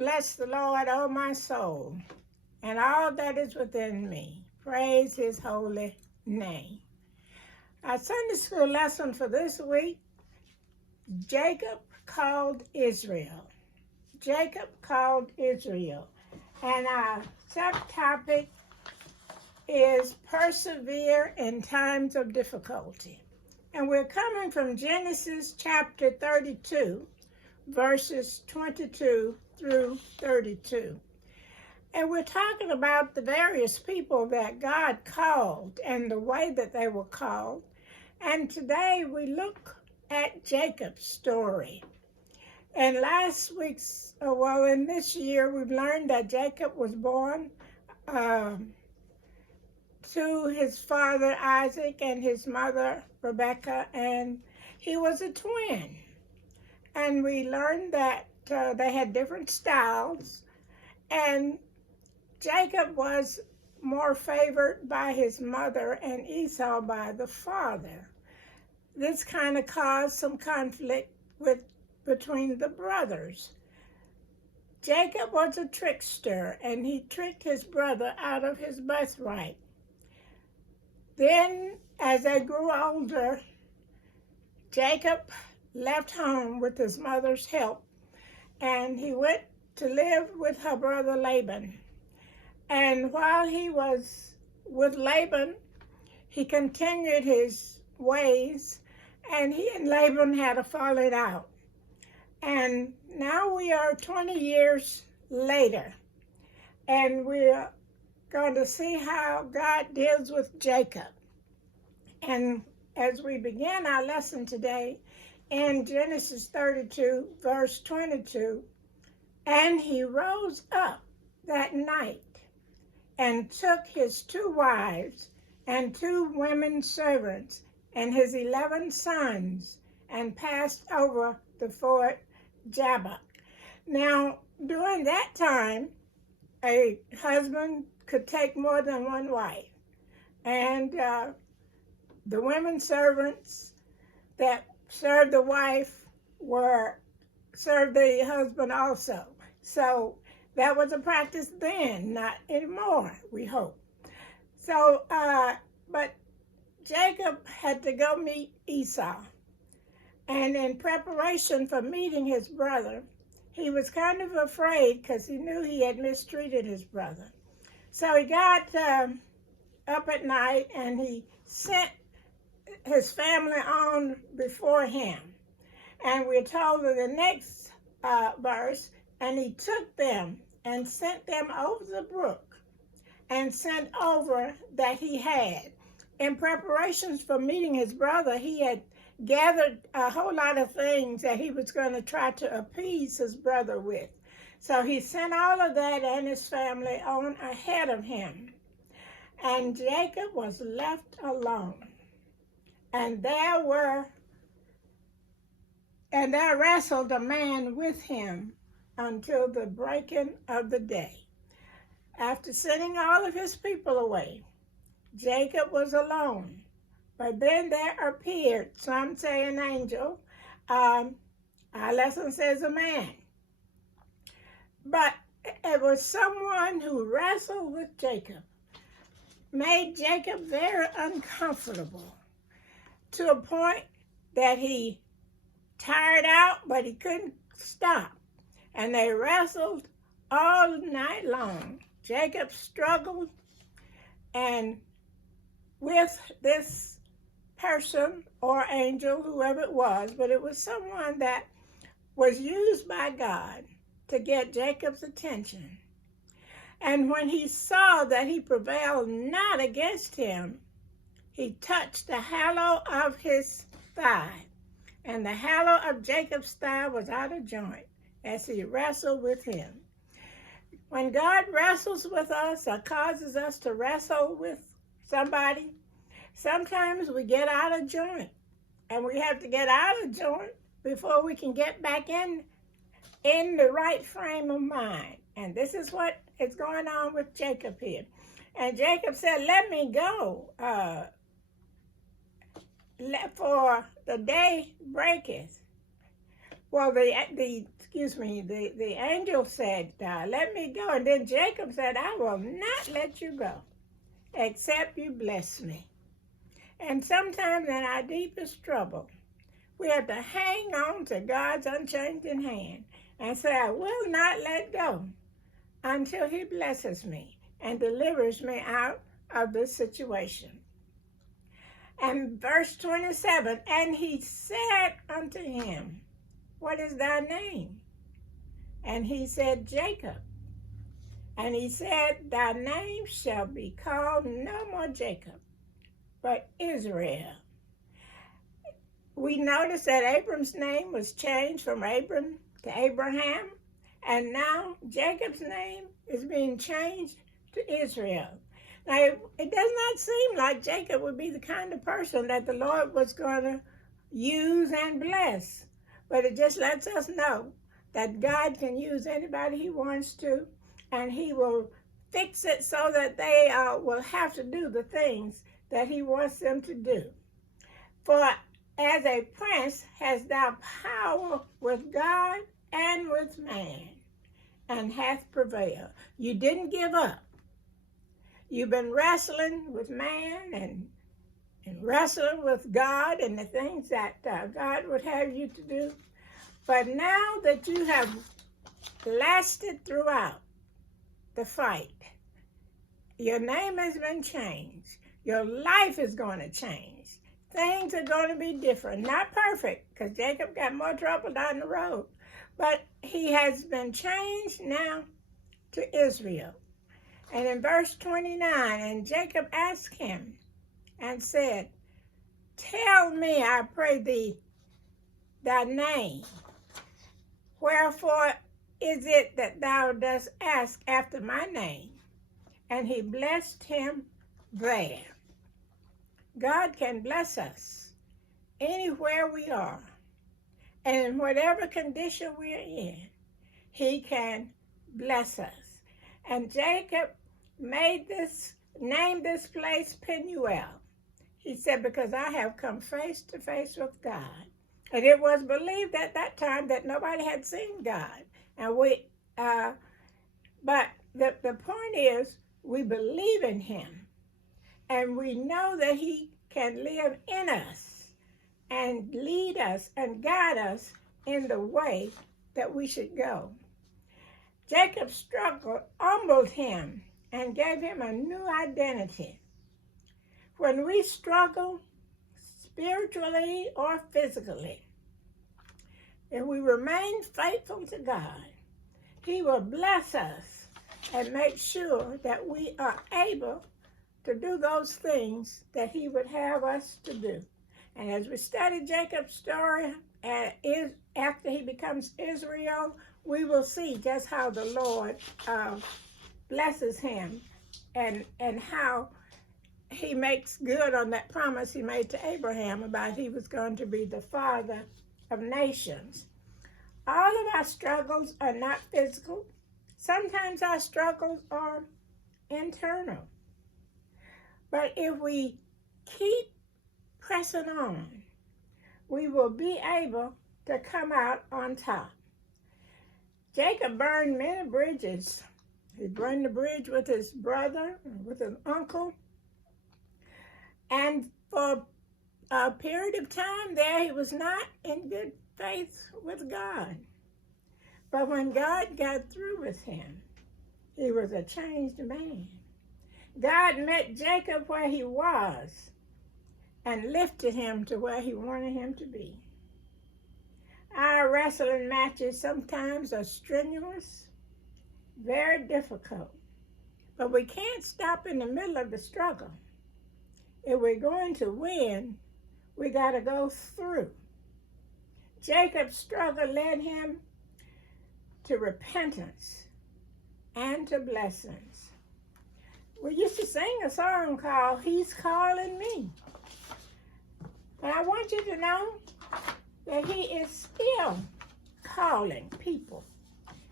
Bless the Lord, O my soul, and all that is within me. Praise his holy name. Our Sunday school lesson for this week, Jacob called Israel. Jacob called Israel. And our subtopic is persevere in times of difficulty. And we're coming from Genesis chapter 32, verses 22 through 32. And we're talking about the various people that God called and the way that they were called. And today we look at Jacob's story. And last week's, in this year, we've learned that Jacob was born to his father Isaac and his mother Rebekah, and he was a twin. And we learned that they had different styles, and Jacob was more favored by his mother and Esau by the father. This kind of caused some conflict between the brothers. Jacob was a trickster, and he tricked his brother out of his birthright. Then, as they grew older, Jacob left home with his mother's help, and he went to live with her brother Laban. And while he was with Laban, he continued his ways, and he and Laban had a falling out. And now we are 20 years later, and we're going to see how God deals with Jacob. And as we begin our lesson today in Genesis 32, verse 22, and he rose up that night and took his 2 wives and 2 women servants and his 11 sons and passed over the ford Jabbok. Now, during that time, a husband could take more than 1 wife. And the women servants that served the wife served the husband also. So that was a practice then, not anymore, we hope. So, but Jacob had to go meet Esau. And in preparation for meeting his brother, he was kind of afraid because he knew he had mistreated his brother. So he got up at night and he sent his family on before him. And we're told in the next verse, and he took them and sent them over the brook and sent over that he had. In preparations for meeting his brother, he had gathered a whole lot of things that he was going to try to appease his brother with. So he sent all of that and his family on ahead of him. And Jacob was left alone. And there wrestled a man with him until the breaking of the day. After sending all of his people away, Jacob was alone. But then there appeared, some say an angel, our lesson says a man. But it was someone who wrestled with Jacob, made Jacob very uncomfortable to a point that he tired out, but he couldn't stop. And they wrestled all night long. Jacob struggled and with this person or angel, whoever it was, but it was someone that was used by God to get Jacob's attention. And when he saw that he prevailed not against him, he touched the hollow of his thigh, and the hollow of Jacob's thigh was out of joint as he wrestled with him. When God wrestles with us or causes us to wrestle with somebody, sometimes we get out of joint, and we have to get out of joint before we can get back in the right frame of mind. And this is what is going on with Jacob here. And Jacob said, let me go, for the day breaketh. Well, the angel said, let me go. And then Jacob said, I will not let you go except you bless me. And sometimes in our deepest trouble, we have to hang on to God's unchanging hand and say, I will not let go until he blesses me and delivers me out of this situation. And verse 27, and he said unto him, what is thy name? And he said, Jacob. And he said, thy name shall be called no more Jacob, but Israel. We notice that Abram's name was changed from Abram to Abraham, and now Jacob's name is being changed to Israel. Now, it does not seem like Jacob would be the kind of person that the Lord was going to use and bless, but it just lets us know that God can use anybody he wants to, and he will fix it so that they will have to do the things that he wants them to do. For as a prince hast thou power with God and with man, and hath prevailed. You didn't give up. You've been wrestling with man and wrestling with God and the things that God would have you to do. But now that you have lasted throughout the fight, your name has been changed. Your life is going to change. Things are going to be different. Not perfect, because Jacob got more trouble down the road. But he has been changed now to Israel. And in verse 29, and Jacob asked him and said, tell me, I pray thee, thy name. Wherefore is it that thou dost ask after my name? And he blessed him there. God can bless us anywhere we are. And in whatever condition we are in, he can bless us. And Jacob named this place Peniel. He said, because I have come face to face with God. And it was believed at that time that nobody had seen God. And but the point is, we believe in him. And we know that he can live in us and lead us and guide us in the way that we should go. Jacob's struggle humbled him and gave him a new identity. When we struggle spiritually or physically, if we remain faithful to God, he will bless us and make sure that we are able to do those things that he would have us to do. And as we study Jacob's story, after he becomes Israel, we will see just how the Lord blesses him and how he makes good on that promise he made to Abraham about he was going to be the father of nations. All of our struggles are not physical. Sometimes our struggles are internal. But if we keep pressing on, we will be able to come out on top. Jacob burned many bridges. He burned the bridge with his brother, with his uncle. And for a period of time there, he was not in good faith with God. But when God got through with him, he was a changed man. God met Jacob where he was and lifted him to where he wanted him to be. Our wrestling matches sometimes are strenuous, very difficult, but we can't stop in the middle of the struggle. If we're going to win, we got to go through. Jacob's struggle led him to repentance and to blessings. We used to sing a song called He's Calling Me. And I want you to know that he is still calling people.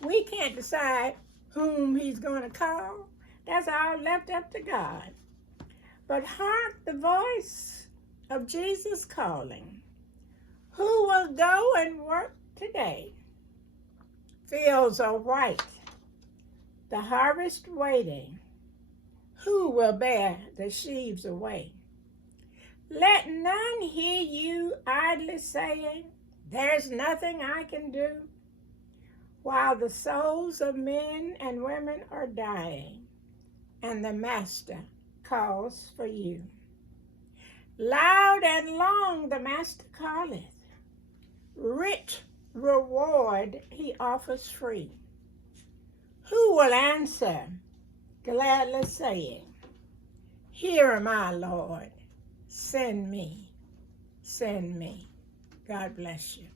We can't decide whom he's going to call. That's all left up to God. But hark the voice of Jesus calling. Who will go and work today. Fields are white, the harvest waiting. Who will bear the sheaves away? Let none hear you idly saying, there's nothing I can do, while the souls of men and women are dying, and the Master calls for you. Loud and long the Master calleth, rich reward he offers free. Who will answer, gladly saying, here am I, Lord, send me, send me. God bless you.